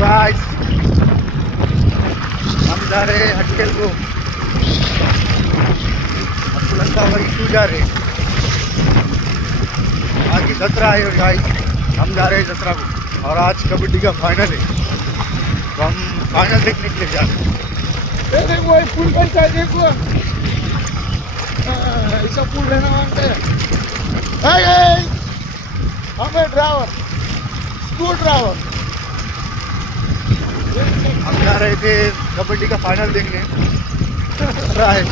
Guys, हम जा रहे हैं हटकेल को। आपको लगता होगा कि क्यों जा रहे हैं? आज की जतरा है गाइस, हम जा रहे हैं जतरा को। और आज कबड्डी का फाइनल है, तो हम फाइनल देखने के लिए जा रहे हैं। देखो ये पुल कैसा है, देखो ऐसा पुल रहना मांगते हैं। हमें ड्राइवर, स्कूल ड्राइवर, हम जा रहे थे कबड्डी का फाइनल देखने। रहा है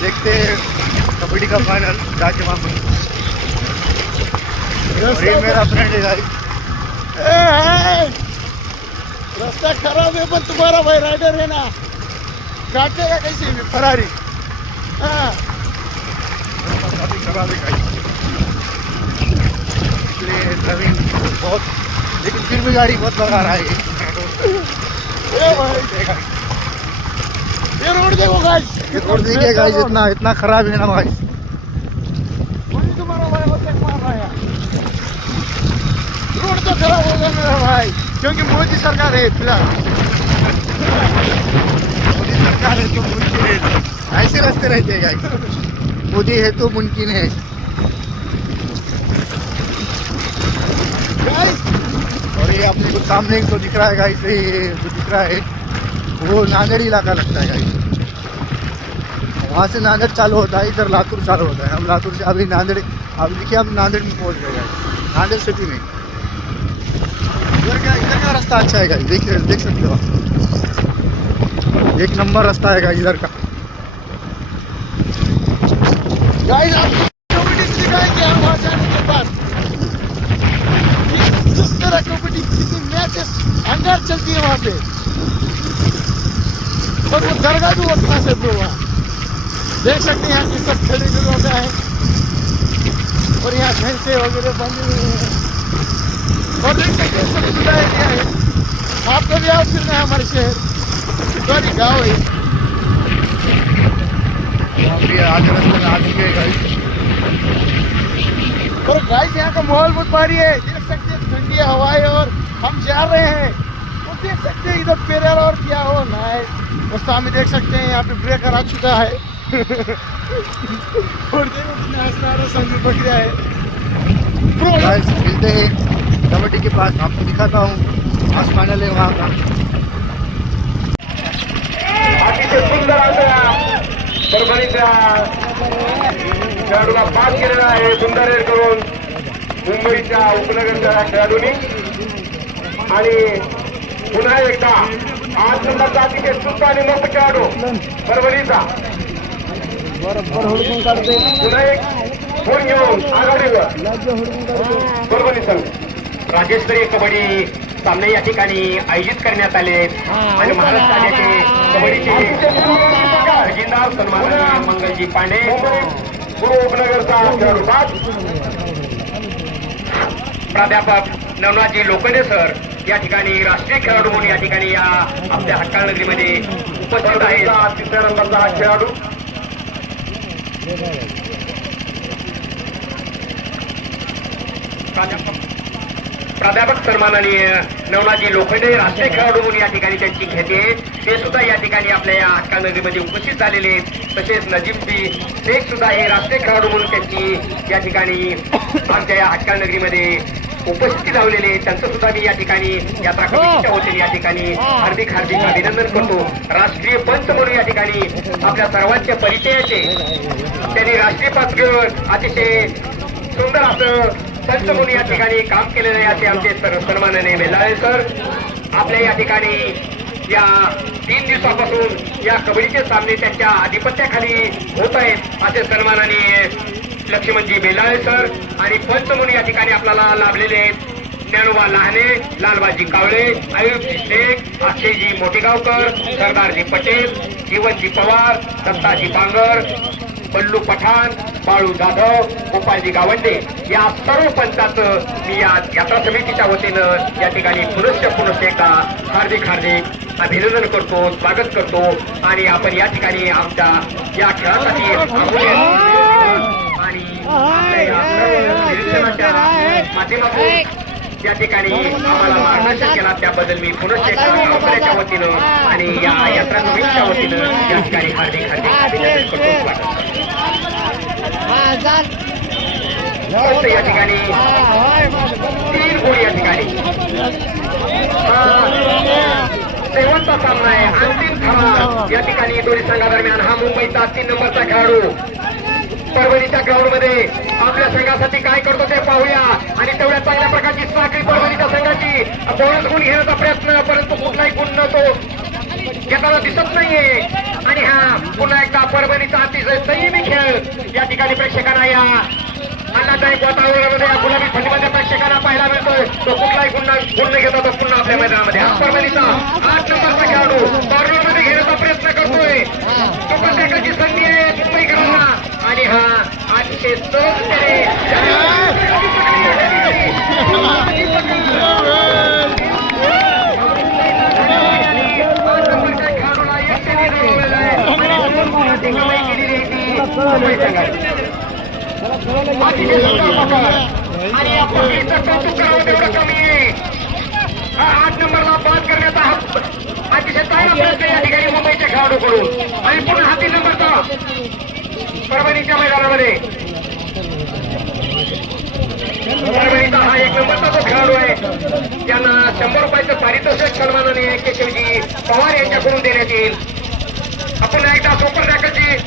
देखते हैं कबड्डी का फाइनल जाके वहाँ पर। और ये मेरा फ्रेंड है गाइस। रास्ता खराब है पर तुम्हारा भाई राइडर है ना, काटेगा कैसे भी फरारी। हाँ काफी खराब है गाइस, इसलिए ड्राइविंग बहुत, लेकिन फिर भी गाड़ी बहुत भगा रहा है ये भाई, ये रोड देखो गाइस, ये रोड देखिए गाइस, इतना खराब है ना गाइस। तुम्हारा भाई बहुत मार रहा है। रोड तो खराब हो गया मेरा भाई, क्योंकि मोदी सरकार है फिलहाल। मोदी सरकार है तो मुमकिन है, ऐसे रास्ते रहते हैं गाइस। मोदी है तो मुमकिन है गाइस। और ये अपने को सामने तो दिख रहा है गाइस, ये जो दिख रहा है वो नांदेड़ इलाका लगता है गाइस। वहाँ से नांदेड़ चालू होता है, इधर लातूर चालू होता है। हम लातूर से अभी नांदेड़, अभी देखिए हम नांदेड़ में पहुँच गए गाइस, नांदेड़ सिटी में। इधर का रास्ता अच्छा है गाइस, देख सकते हो आप, एक नंबर रास्ता है गाइस इधर का। गाइस आपको कबड्डी सिखाएंगे हम वहाँ जाने के बाद, किस तरह कबड्डी, कितनी मैचेस अंदर चलती है वहाँ पे, और वो दरगाह भी बहुत खास है ब्रो। वहाँ देख सकते हैं यहाँ की सब खेलने के लोग है, और यहाँ भैंसे वगैरह बंधी हुई हैं, और देख सकते हैं सब खुला एरिया है। आपको भी आओ फिरना है हमारे शहर, सॉरी गाँव है। आज रास्ते में आ चुके हैं गाइस। और गाइस यहाँ का माहौल बहुत भारी है, देख सकते हैं ठंडी हवा है, और हम जा रहे हैं तो देख सकते हैं इधर पेरल और क्या हो नाइस। और सामने देख सकते हैं यहाँ पे ब्रेकर आ चुका है और देखो कितना हंसना रहा, संग बकरिया है। गाइस मिलते हैं कबड्डी के पास, आपको दिखाता हूँ। आज फाइनल है वहाँ का। अतिशय सुंदर असं परभणीच्या खेळाडूला पास केलेला आहे, सुंदर रेड करून मुंबईच्या उपनगरच्या खेळाडूंनी। आणि पुन्हा एकदा आज नंबरचा अतिशय सुंदर आणि मस्त खेळाडू परभणीचा पुन्हा एक फोन घेऊन आघाडीवर परभणी संघ। राज्यस्तरीय कबड्डी सामने या ठिकाणी आयोजित करण्यात आले आणि महाराष्ट्र राज्याचे कबड्डीचे खजिनदार सन्माननीय मंगलजी पांडे, पूर्व उपनगरचा खेळाडू प्राध्यापक नवनाथजी लोखंडे सर या ठिकाणी राष्ट्रीय खेळाडू म्हणून या ठिकाणी या आपल्या हक्काळ नगरीमध्ये उपस्थित आहेत। तिसऱ्या नंबरचा हा खेळाडू प्राध्यापक सन्माननीय नवनाथजी लोखंडे राष्ट्रीय खेळाडू म्हणून या ठिकाणी त्यांची ख्याती आहे, ते सुद्धा या ठिकाणी आपल्या या हक्काळ नगरीमध्ये उपस्थित झालेले आहेत। तसेच नजीमजी शेख सुद्धा हे राष्ट्रीय खेळाडू म्हणून त्यांची या ठिकाणी आमच्या या हक्काळ नगरीमध्ये उपस्थिती लावलेले आहेत। त्यांचं सुद्धा मी या ठिकाणी यात्रा कमिटीच्या वतीने या ठिकाणी हार्दिक अभिनंदन करतो। राष्ट्रीय पंच म्हणून या ठिकाणी आपल्या सर्वांच्या परिचयाचे त्यांनी राष्ट्रीय पातळीवर अतिशय सुंदर असं पंच म्हणून या ठिकाणी काम केलेलं आहे, असे आमचे सन्माननीय मेलाळे सर आपल्या या ठिकाणी या 3 दिवसापासून या कबड्डीचे सामने त्यांच्या आधिपत्याखाली होत आहेत, असे सन्माननीय लक्ष्मणजी बेलाळे सर। आणि पंच म्हणून या ठिकाणी आपल्याला लाभलेले आहेत ज्ञानोबा लहाने, लालबाजी कावळे, आयुबजी शेख, अक्षयजी मोठेगावकर, सरदारजी पटेल, जीवनजी पवार, दत्ताजी बांगर, बल्लू पठाण, बाळू जाधव, गोपालजी गावंडे या सर्व पंचाचं मी या यात्रा समितीच्या वतीनं या ठिकाणी पुनश्च एकदा हार्दिक अभिनंदन करतो, स्वागत करतो। आणि आपण या ठिकाणी आमच्या या खेळासाठी आणि या ठिकाणी आम्हाला मार्गदर्शन केला त्याबद्दल मी पुनश्च एकदा कंपन्याच्या वतीनं आणि या यात्रा नवीनच्या वतीनं या ठिकाणी हार्दिक अभिनंदन करतो. फक्त या ठिकाणी 3 गुण या ठिकाणी शेवटचा सामना आहे, अंतिम ठराव या ठिकाणी दोन्ही संघादरम्यान. हा मुंबईचा 3 नंबरचा खेळाडू परभणीच्या ग्राउंड मध्ये आपल्या संघासाठी काय करतो ते पाहूया. आणि तेवढ्या चांगल्या प्रकारची साखळी परभणीच्या संघाची बोनस गुण घेण्याचा प्रयत्न, परंतु कुठलाही गुण न तो घेताना दिसत नाहीये. आणि हा पुन्हा एकदा परभणीचा अतिशय संयमी खेळ या ठिकाणी प्रेक्षकांना या आनंददायक वातावरणामध्ये या गुलाबी थंडीमध्ये प्रेक्षकांना पाहायला मिळतोय. तो कुठलाही गुण न घेता तो पुन्हा आपल्या मैदानामध्ये हा परभणीचा 8 नंबरचा खेळाडू कॉर्नर मध्ये घेण्याचा प्रयत्न करतोय. तो पण त्याची संधी आहे मुंबईकरांना. आणि हा अतिशय सहजतेने आणि या पकडीचं कौतुक करावं तेवढं कमी आहे. हा 8 नंबरला बाद करण्याचा हा अतिशय चांगला प्रयत्न या ठिकाणी मुंबईच्या खेळाडूकडून. आणि पुन्हा हा 3 नंबरचा परभणीच्या मैदानामध्ये परभणीचा हा 1 नंबरचा जो खेळाडू आहे त्यांना 100 रुपयाचं पारितोषिक सन्मानाने केशवजी पवार यांच्याकडून देण्यात येईल. आपण एकदा सुपर रॅकेटची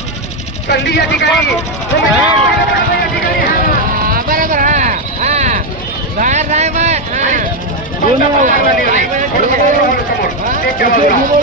संधी या ठिकाणी या ठिकाणी बरोबर. हा बाहेर नाही समोर